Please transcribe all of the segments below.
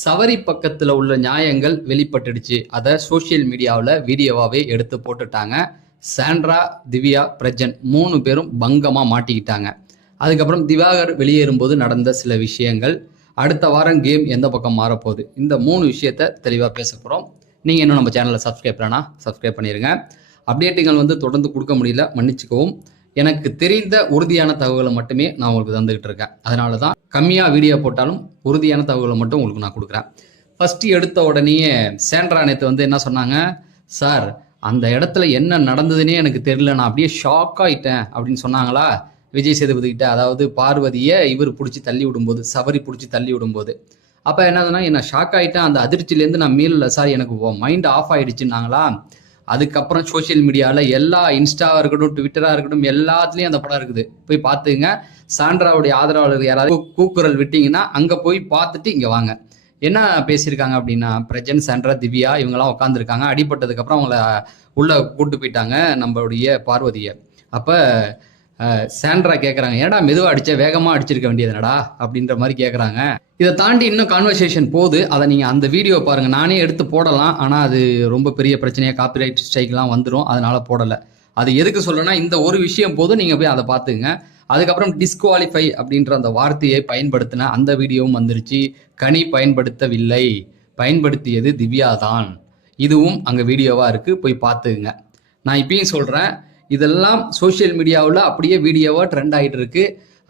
சவரி பக்கத்தில் உள்ள நியாயங்கள் வெளிப்பட்டுடுச்சு. அதை சோஷியல் மீடியாவில் வீடியோவாகவே எடுத்து போட்டுட்டாங்க. சாண்ட்ரா, திவ்யா, பிரஜன் 3 பேரும் பங்கமாக மாட்டிக்கிட்டாங்க. அதுக்கப்புறம் திவாகர் வெளியேறும்போது நடந்த சில விஷயங்கள், அடுத்த வாரம் கேம் எந்த பக்கம் மாறப்போகுது, இந்த 3 விஷயத்தை தெளிவாக பேச போகிறோம். நீங்கள் இன்னும் நம்ம சேனலை சப்ஸ்கிரைப் பண்ணா சப்ஸ்கிரைப் பண்ணிடுங்க. அப்டேட்டுகள் தொடர்ந்து கொடுக்க முடியல, மன்னிச்சுக்கவும். எனக்கு தெரிந்த உறுதியான தகவலை மட்டுமே நான் உங்களுக்கு தந்துகிட்டு இருக்கேன். அதனால தான் கம்மியாக வீடியோ போட்டாலும் உறுதியான தகவலை மட்டும் உங்களுக்கு நான் கொடுக்குறேன். ஃபர்ஸ்ட் எடுத்த உடனேயே சாண்ட்ரா நேற்று என்ன சொன்னாங்க, சார் அந்த இடத்துல என்ன நடந்ததுன்னே எனக்கு தெரியல, நான் அப்படியே ஷாக் ஆகிட்டேன் அப்படின்னு சொன்னாங்களா விஜய் சேதுபதி கிட்ட. அதாவது பார்வதியை இவர் பிடிச்சி தள்ளி விடும்போது, சவரி பிடிச்சி தள்ளி விடும்போது. அப்போ என்னதுன்னா, என்ன ஷாக் ஆகிட்டேன், அந்த அதிர்ச்சியிலேருந்து நான் மீளல சார், எனக்கு மைண்ட் ஆஃப் ஆகிடுச்சுன்னாங்களா. அதுக்கப்புறம் சோஷியல் மீடியாவில் எல்லா இன்ஸ்டாவாக இருக்கட்டும், ட்விட்டராக இருக்கட்டும், எல்லாத்துலேயும் அந்த படம் இருக்குது. போய் பார்த்துங்க. சாண்ட்ராவுடைய ஆதரவாளர்கள் யாராவது கூக்குரல் விட்டீங்கன்னா அங்கே போய் பார்த்துட்டு இங்கே வாங்க. என்ன பேசியிருக்காங்க அப்படின்னா, பிரஜன், சாண்ட்ரா, திவ்யா இவங்கெல்லாம் உட்காந்துருக்காங்க. அடிபட்டதுக்கப்புறம் அவங்கள உள்ளே கூட்டு போயிட்டாங்க நம்மளுடைய பார்வதியை. அப்போ சாண்ட்ரா கேட்குறாங்க, ஏடா மெதுவாக அடிச்ச, வேகமாக அடிச்சிருக்க வேண்டியதுனடா அப்படின்ற மாதிரி கேட்குறாங்க. இதை தாண்டி இன்னும் கான்வர்சேஷன் போகுது. அதை நீங்கள் அந்த வீடியோ பாருங்கள். நானே எடுத்து போடலாம், ஆனால் அது ரொம்ப பெரிய பிரச்சனையாக காப்பிரைட் ஸ்ட்ரைக்லாம் வந்துடும், அதனால போடலை. அது எதுக்கு சொல்கிறேன்னா, இந்த ஒரு விஷயம் போதும், நீங்கள் போய் அதை பார்த்துங்க. அதுக்கப்புறம் டிஸ்குவாலிஃபை அப்படின்ற அந்த வார்த்தையை பயன்படுத்தின அந்த வீடியோவும் வந்துருச்சு. கனி பயன்படுத்தவில்லை, பயன்படுத்தியது திவ்யா தான். இதுவும் அங்கே வீடியோவாக இருக்குது, போய் பார்த்துக்குங்க. நான் இப்பயும் சொல்கிறேன், இதெல்லாம் சோஷியல் மீடியாவில் அப்படியே வீடியோவாக ட்ரெண்ட் ஆகிட்டு இருக்கு.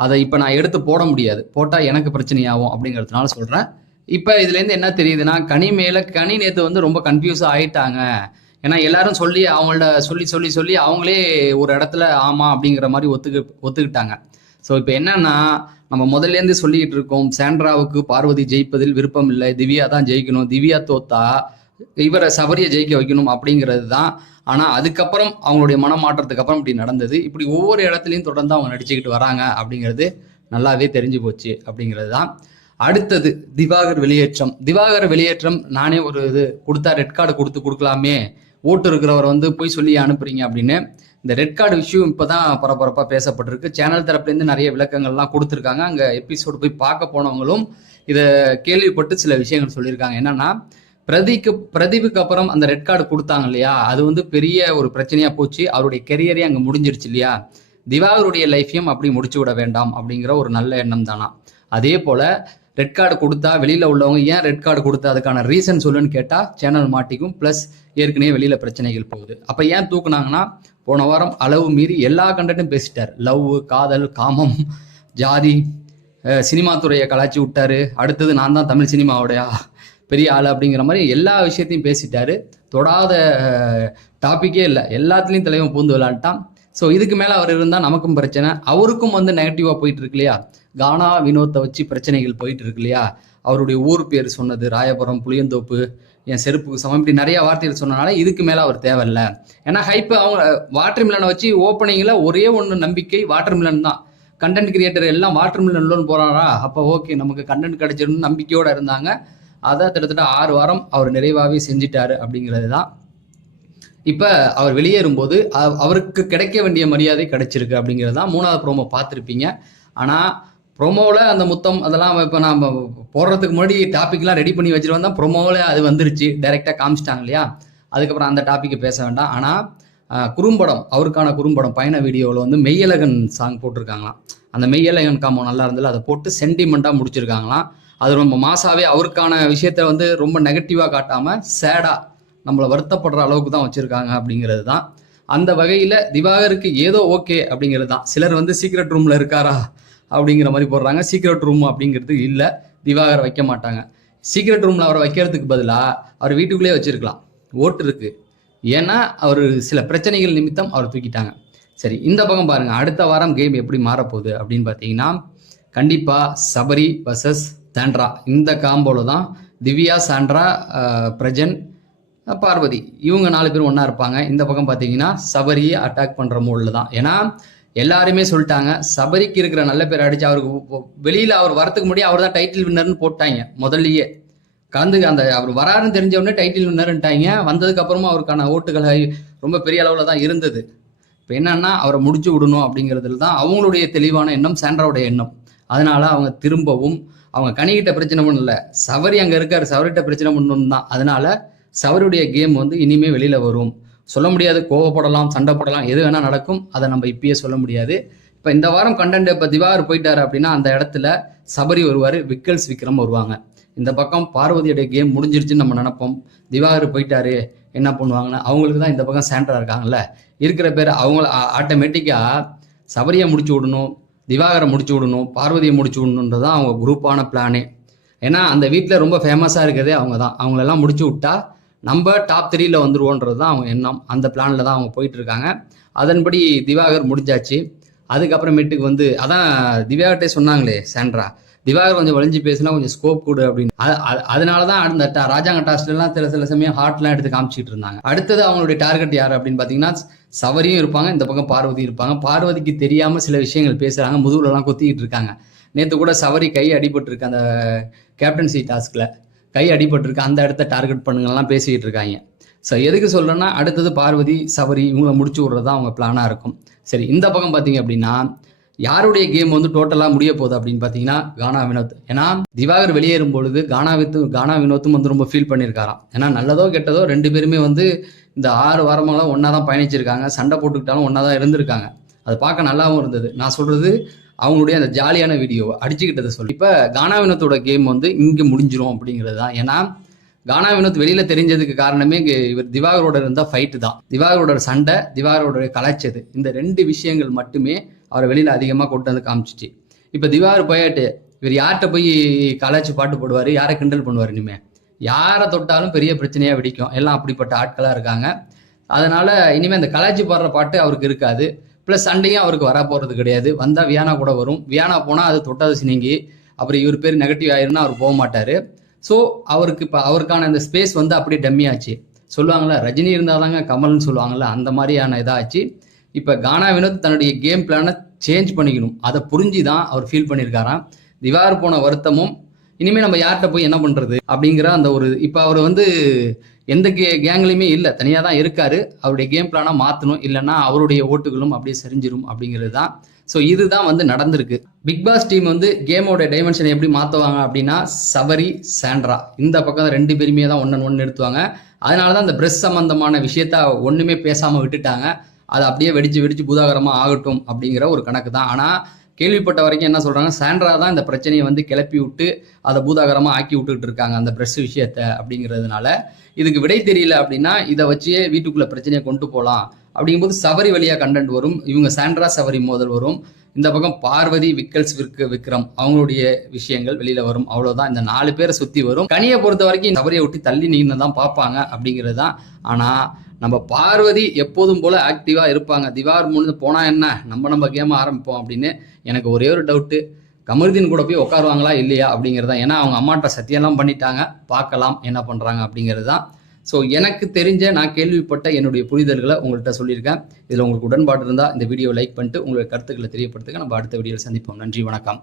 அதை இப்போ நான் எடுத்து போட முடியாது, போட்டால் எனக்கு பிரச்சனையாகும் அப்படிங்கிறதுனால சொல்கிறேன். இப்போ இதுலேருந்து என்ன தெரியுதுன்னா, கனி மேலே கனி நேற்று ரொம்ப கன்ஃபியூஸாக ஆகிட்டாங்க. ஏன்னா எல்லாரும் சொல்லி அவங்கள்ட்ட சொல்லி சொல்லி சொல்லி அவங்களே ஒரு இடத்துல ஆமாம் அப்படிங்கிற மாதிரி ஒத்துக்கிட்டாங்க. ஸோ இப்போ என்னன்னா, நம்ம முதல்லேருந்து சொல்லிக்கிட்டு இருக்கோம், சாண்ட்ராவுக்கு பார்வதி ஜெயிப்பதில் விருப்பம் இல்லை, திவ்யா தான் ஜெயிக்கணும், திவ்யா தோத்தா இவரை சபரியை ஜெயிக்க வைக்கணும் அப்படிங்கிறது தான். ஆனால் அதுக்கப்புறம் அவங்களுடைய மனமாற்றத்துக்கு அப்புறம் இப்படி நடந்தது. இப்படி ஒவ்வொரு இடத்துலையும் தொடர்ந்து அவங்க நடிச்சுக்கிட்டு வராங்க அப்படிங்கிறது நல்லாவே தெரிஞ்சு போச்சு அப்படிங்கிறது தான். அடுத்தது திவாகர் வெளியேற்றம். திவாகர் வெளியேற்றம் நானே ஒரு இது கொடுத்தா ரெட் கார்டு கொடுக்கலாமே, ஓட்டு இருக்கிறவர் போய் சொல்லி அனுப்புறீங்க அப்படின்னு. இந்த ரெட் கார்டு விஷயம் இப்போ தான் பரபரப்பாக பேசப்பட்டிருக்கு. சேனல் தரப்புலேருந்து நிறைய விளக்கங்கள்லாம் கொடுத்துருக்காங்க. அங்கே எபிசோடு போய் பார்க்க போனவங்களும் இதை கேள்விப்பட்டு சில விஷயங்கள் சொல்லியிருக்காங்க. என்னன்னா, பிரதீப்புக்கு அப்புறம் அந்த ரெட் கார்டு கொடுத்தாங்க இல்லையா, அது பெரிய ஒரு பிரச்சனையா போச்சு. அவருடைய கெரியரே அங்கே முடிஞ்சிருச்சு இல்லையா. திவாகருடைய லைஃப்பையும் அப்படி முடிச்சு விட வேண்டாம் அப்படிங்கிற ஒரு நல்ல எண்ணம் தானா. அதே போல ரெட் கார்டு கொடுத்தா வெளியில உள்ளவங்க ஏன் ரெட் கார்டு கொடுத்தா அதுக்கான ரீசன் சொல்லுன்னு கேட்டா சேனல் மாட்டிக்கும், பிளஸ் ஏற்கனவே வெளியில பிரச்சனைகள் போகுது. அப்ப ஏன் தூக்குனாங்கன்னா, போன வாரம் அளவு மீறி எல்லா கண்டென்ட்டும் பேசிட்டார். லவ், காதல், காமம், ஜாதி, சினிமா துறையை கலாச்சி விட்டாரு. அடுத்தது நான் தான் தமிழ் சினிமாவுடைய பெரிய ஆள் அப்படிங்கிற மாதிரி எல்லா விஷயத்தையும் பேசிட்டாரு. தொடாத டாப்பிக்கே இல்லை, எல்லாத்துலேயும் தலைவன் பூந்து விளையாண்டான். ஸோ இதுக்கு மேலே அவர் இருந்தால் நமக்கும் பிரச்சனை, அவருக்கும் நெகட்டிவாக போயிட்டு இருக்கு இல்லையா. கானா வினோத்தை வச்சு பிரச்சனைகள் போயிட்டு இருக்கு இல்லையா. அவருடைய ஊர் பேர் சொன்னது, ராயபுரம், புளியந்தோப்பு, என் செருப்புக்கு சமம், இப்படி நிறைய வார்த்தைகள் சொன்னனால இதுக்கு மேலே அவர் தேவையில்லை. ஏன்னா ஹைப்பு அவங்க வாட்டர் மிலனை வச்சு ஓப்பனிங்கில் ஒரே ஒன்று நம்பிக்கை, வாட்டர் மிலன் தான். கண்டென்ட் கிரியேட்டர் எல்லாம் வாட்டர் மிலன் போகிறாரா, அப்போ ஓகே நமக்கு கண்டென்ட் கிடைச்சிடணும்னு நம்பிக்கையோடு இருந்தாங்க. அதை கிட்டத்தட்ட 6 வாரம் அவர் நிறைவாகவே செஞ்சிட்டாரு அப்படிங்கிறது தான். இப்போ அவர் வெளியேறும்போது அவருக்கு கிடைக்க வேண்டிய மரியாதை கிடைச்சிருக்கு அப்படிங்கிறது தான். 3வது ப்ரோமோ பார்த்துருப்பீங்க. ஆனால் ப்ரோமோவில் அந்த முத்தம் அதெல்லாம் இப்போ நாம் போடுறதுக்கு முன்னாடி டாப்பிக்லாம் ரெடி பண்ணி வச்சுட்டு வந்தால் ப்ரோமோவில் அது வந்துருச்சு, டைரெக்டாக காமிச்சிட்டாங்க இல்லையா. அதுக்கப்புறம் அந்த டாப்பிக்கை பேச வேண்டாம். ஆனால் குறும்படம், அவருக்கான குறும்படம் பயண வீடியோவில் மெய்யழகன் சாங் போட்டிருக்காங்களாம். அந்த மெய்யழகன் காமோ நல்லா இருந்ததில்ல, அதை போட்டு சென்டிமெண்ட்டாக முடிச்சிருக்காங்களாம். அது ரொம்ப மாசாவே அவருக்கான விஷயத்த ரொம்ப நெகட்டிவாக காட்டாமல் சேடாக நம்மளை வருத்தப்படுற அளவுக்கு தான் வச்சுருக்காங்க அப்படிங்கிறது தான். அந்த வகையில் திவாகருக்கு ஏதோ ஓகே அப்படிங்கிறது தான். சிலர் சீக்ரெட் ரூமில் இருக்காரா அப்படிங்கிற மாதிரி போடுறாங்க. சீக்ரெட் ரூம் அப்படிங்கிறது இல்லை, திவாகரை வைக்க மாட்டாங்க. சீக்ரெட் ரூமில் அவரை வைக்கிறதுக்கு பதிலாக அவர் வீட்டுக்குள்ளேயே வச்சுருக்கலாம், ஓட்டு இருக்குது. ஏன்னா அவர் சில பிரச்சனைகள் நிமித்தம் அவர் தூக்கிட்டாங்க. சரி, இந்த பக்கம் பாருங்கள், அடுத்த வாரம் கேம் எப்படி மாறப்போகுது அப்படின்னு பார்த்தீங்கன்னா, கண்டிப்பாக சபரி வர்சஸ் சாண்ட்ரா, இந்த காம்போல தான் திவ்யா, சாண்ட்ரா, பிரஜன், பார்வதி இவங்க 4 பேரும் ஒன்றா இருப்பாங்க. இந்த பக்கம் பார்த்தீங்கன்னா சபரியை அட்டாக் பண்ணுற மோடில் தான். ஏன்னா எல்லாருமே சொல்லிட்டாங்க, சபரிக்கு இருக்கிற நல்ல பேர் அடிச்சு அவருக்கு வெளியில் அவர் வரத்துக்கு முன்னாடி அவர் தான் டைட்டில் வின்னர்னு போட்டாங்க. முதல்லையே அந்த அவர் வராருன்னு தெரிஞ்சவொடனே டைட்டில் வின்னர்ன்ட்டாங்க. வந்ததுக்கப்புறமா அவருக்கான ஓட்டுகள் ரொம்ப பெரிய அளவில் தான் இருந்தது. இப்போ என்னன்னா, அவரை முடிச்சு விடணும் அப்படிங்கிறதுல தான் அவங்களுடைய தெளிவான எண்ணம், சாண்ட்ராவுடைய எண்ணம். அதனால அவங்க திரும்பவும் அவங்க கனிகிட்ட பிரச்சனை பண்ணல, சவரி அங்கே இருக்காரு, சவரிட்ட பிரச்சனை பண்ணணும் தான். அதனால சவருடைய கேம் வந்து இனிமே வெளியில் வரும். சொல்ல முடியாது, கோவப்படலாம், சண்டை போடலாம், எது வேணால் நடக்கும். அதை நம்ம இப்பயே சொல்ல முடியாது. இப்போ இந்த வாரம் கண்டென்ட் இப்போ திவாகர் போயிட்டாரு அப்படின்னா அந்த இடத்துல சபரி வருவார், விக்கல்ஸ் விக்ரம் வருவாங்க. இந்த பக்கம் பார்வதியோடைய கேம் முடிஞ்சிருச்சுன்னு நம்ம நினைப்போம். திவாகர் போயிட்டாரு என்ன பண்ணுவாங்கன்னா அவங்களுக்கு தான் இந்த பக்கம் சாண்ட்ரா இருக்காங்கல்ல, இருக்கிற பேர் அவங்கள ஆட்டோமேட்டிக்காக சபரியை முடிச்சு விடணும், திவாகரை முடிச்சு விடணும், பார்வதியை முடிச்சு விடணுன்றது தான் அவங்க குரூப்பான பிளானே. ஏன்னா அந்த வீட்டில் ரொம்ப ஃபேமஸாக இருக்கிறதே அவங்க தான். அவங்களெல்லாம் முடிச்சு விட்டா நம்ம டாப் 3ல வந்துருவோன்றது தான் அவங்க எண்ணம். அந்த பிளானில் தான் அவங்க போயிட்டு இருக்காங்க. அதன்படி திவாகர் முடிஞ்சாச்சு. அதுக்கப்புறமேட்டுக்கு வந்து அதான் திவ்யாகிட்டே சொன்னாங்களே சாண்ட்ரா, திவாகர் கொஞ்சம் வளைஞ்சு பேசினா கொஞ்சம் ஸ்கோப் கொடு அப்படின்னு. அதனால தான் அந்த ராஜாங்க டாஸ்ட்லாம் சில சமயம் ஹார்ட்லாம் எடுத்து காமிச்சிட்டு இருந்தாங்க. அடுத்தது அவங்களுடைய டார்கெட் யார் அப்படின்னு பார்த்தீங்கன்னா சவரியும் இருப்பாங்க, இந்த பக்கம் பார்வதி இருப்பாங்க. பார்வதிக்கு தெரியாமல் சில விஷயங்கள் பேசுகிறாங்க, முதுகுலலாம் கொத்திக்கிட்டு இருக்காங்க. நேற்று கூட சவரி கை அடிபட்டுருக்கு, அந்த கேப்டன்சி டாஸ்கில் கை அடிபட்டுருக்கு, அந்த இடத்த டார்கெட் பண்ணுங்கலாம் பேசிக்கிட்டு இருக்காங்க. ஸோ எதுக்கு சொல்கிறேன்னா அடுத்தது பார்வதி சவரி இவங்களை முடிச்சு விட்றது தான் அவங்க பிளானாக இருக்கும். சரி, இந்த பக்கம் பார்த்தீங்க அப்படின்னா யாருடைய கேம் வந்து டோட்டலாக முடிய போகுது அப்படின்னு பார்த்தீங்கன்னா கானா வினோத். ஏன்னா திவாகர் வெளியேறும் பொழுது கானா வினோத்தும் வந்து ரொம்ப ஃபீல் பண்ணியிருக்காராம். ஏன்னா நல்லதோ கெட்டதோ 2 பேருமே வந்து இந்த 6 வாரமெல்லாம் ஒன்றா தான் பயணிச்சிருக்காங்க, சண்டை போட்டுக்கிட்டாலும் ஒன்றா தான் இருந்திருக்காங்க. அது பார்க்க நல்லாவும் இருந்தது. நான் சொல்கிறது அவங்களுடைய அந்த ஜாலியான வீடியோவை அடிச்சுக்கிட்டதை சொல்லி. இப்போ கானா வினோத்தோட கேம் வந்து இங்கே முடிஞ்சிரும் அப்படிங்கிறது தான். ஏன்னா கானா வினோத் வெளியில் தெரிஞ்சதுக்கு காரணமே இவர் திவாகரோட இருந்த ஃபைட்டு தான். திவாகரோட சண்டை, திவாகரோட கலாய்ச்சது, இந்த 2 விஷயங்கள் மட்டுமே அவரை வெளியில் அதிகமாக கொண்டு வந்து காமிச்சிச்சு. இப்போ திவாகர் போயிட்டு இவர் யார்கிட்ட போய் கலாய்ச்சி பாட்டு போடுவார், யாரை கிண்டல் பண்ணுவார், இனிமேல் யாரை தொட்டாலும் பெரிய பிரச்சனையாக வெடிக்கும். எல்லாம் அப்படிப்பட்ட ஆட்களாக இருக்காங்க. அதனால் இனிமேல் அந்த கலாய்ச்சி பாடுற பாட்டு அவருக்கு இருக்காது. ப்ளஸ் சண்டையும் அவருக்கு வர போகிறது கிடையாது. வந்தால் வியானா கூட வரும். வியானா போனால் அது தொட்டது சினிங்கி, அப்புறம் இவர் பேர் நெகட்டிவ் ஆயிருன்னா அவர் போக மாட்டார். ஸோ அவருக்கு இப்போ அவருக்கான அந்த ஸ்பேஸ் வந்து அப்படியே டம்மியாச்சு. சொல்லுவாங்கள்ல ரஜினி இருந்தாதாங்க கமல்னு சொல்லுவாங்கள்ல, அந்த மாதிரியான இதாச்சு. இப்போ கானா வினோத் தன்னுடைய கேம் பிளானை சேஞ்ச் பண்ணிக்கணும். அதை புரிஞ்சு தான் அவர் ஃபீல் பண்ணியிருக்காராம். திவாகர் போன வருத்தமும் இனிமேல் நம்ம யார்கிட்ட போய் என்ன பண்ணுறது அப்படிங்கிற அந்த ஒரு இப்போ அவர் வந்து எந்த கேங்லையுமே இல்லை, தனியாக தான் இருக்காரு. அவருடைய கேம் பிளானை மாற்றணும், இல்லைன்னா அவருடைய ஓட்டுகளும் அப்படியே சரிஞ்சிரும் அப்படிங்கிறது தான். ஸோ இதுதான் வந்து நடந்திருக்கு. பிக் பாஸ் டீம் வந்து கேமோட டைமென்ஷனை எப்படி மாற்றுவாங்க அப்படின்னா சபரி சாண்ட்ரா இந்த பக்கம் 2 பேருமே தான் ஒன்று நிறுத்துவாங்க. அதனால தான் அந்த பிரஸ் சம்பந்தமான விஷயத்த ஒன்றுமே பேசாமல் விட்டுட்டாங்க. அது அப்படியே வெடிச்சு பூதாகரமாக ஆகட்டும் அப்படிங்கிற ஒரு கணக்கு தான். ஆனால் கேள்விப்பட்ட வரைக்கும் என்ன சொல்கிறாங்க, சாண்ட்ரா தான் இந்த பிரச்சனையை வந்து கிளப்பி விட்டு அதை பூதாகரமாக ஆக்கி விட்டுக்கிட்டு இருக்காங்க அந்த ப்ரெஸ் விஷயத்தை. அப்படிங்கிறதுனால இதுக்கு விடை தெரியல அப்படின்னா இதை வச்சே வீட்டுக்குள்ளே பிரச்சனையை கொண்டு போகலாம். அப்படிங்கும்போது சபரி வழியாக கண்டென்ட் வரும், இவங்க சாண்ட்ரா சபரி மோதல் வரும். இந்த பக்கம் பார்வதி விக்கல்ஸ் விக்ரம் அவங்களுடைய விஷயங்கள் வெளியில் வரும். அவ்வளோதான், இந்த 4 பேரை சுற்றி வரும். கனியை பொறுத்த வரைக்கும் சபரியை ஒட்டி தள்ளி நின்று தான் பார்ப்பாங்க அப்படிங்கிறது தான். ஆனால் நம்ம பார்வதி எப்போதும் போல் ஆக்டிவாக இருப்பாங்க. திவாகர் முடிஞ்சு போனால் என்ன, நம்ம கேமை ஆரம்பிப்போம் அப்படின்னு. எனக்கு ஒரே ஒரு டவுட்டு, கமருதீன் கூட போய் உட்காருவாங்களா இல்லையா அப்படிங்கிறது தான். ஏன்னா அவங்க அம்மாட்ட சத்தியெல்லாம் பண்ணிட்டாங்க, பார்க்கலாம் என்ன பண்ணுறாங்க அப்படிங்கிறது தான். ஸோ எனக்கு தெரிஞ்ச நான் கேள்விப்பட்ட என்னுடைய புரிதல்களை உங்கள்கிட்ட சொல்லியிருக்கேன். இதில் உங்களுக்கு உடன்பாடு இருந்தால் இந்த வீடியோ லைக் பண்ணிட்டு உங்களுடைய கருத்துக்களை தெரியப்படுத்துங்க. நம்ம அடுத்த வீடியோவில் சந்திப்போம். நன்றி, வணக்கம்.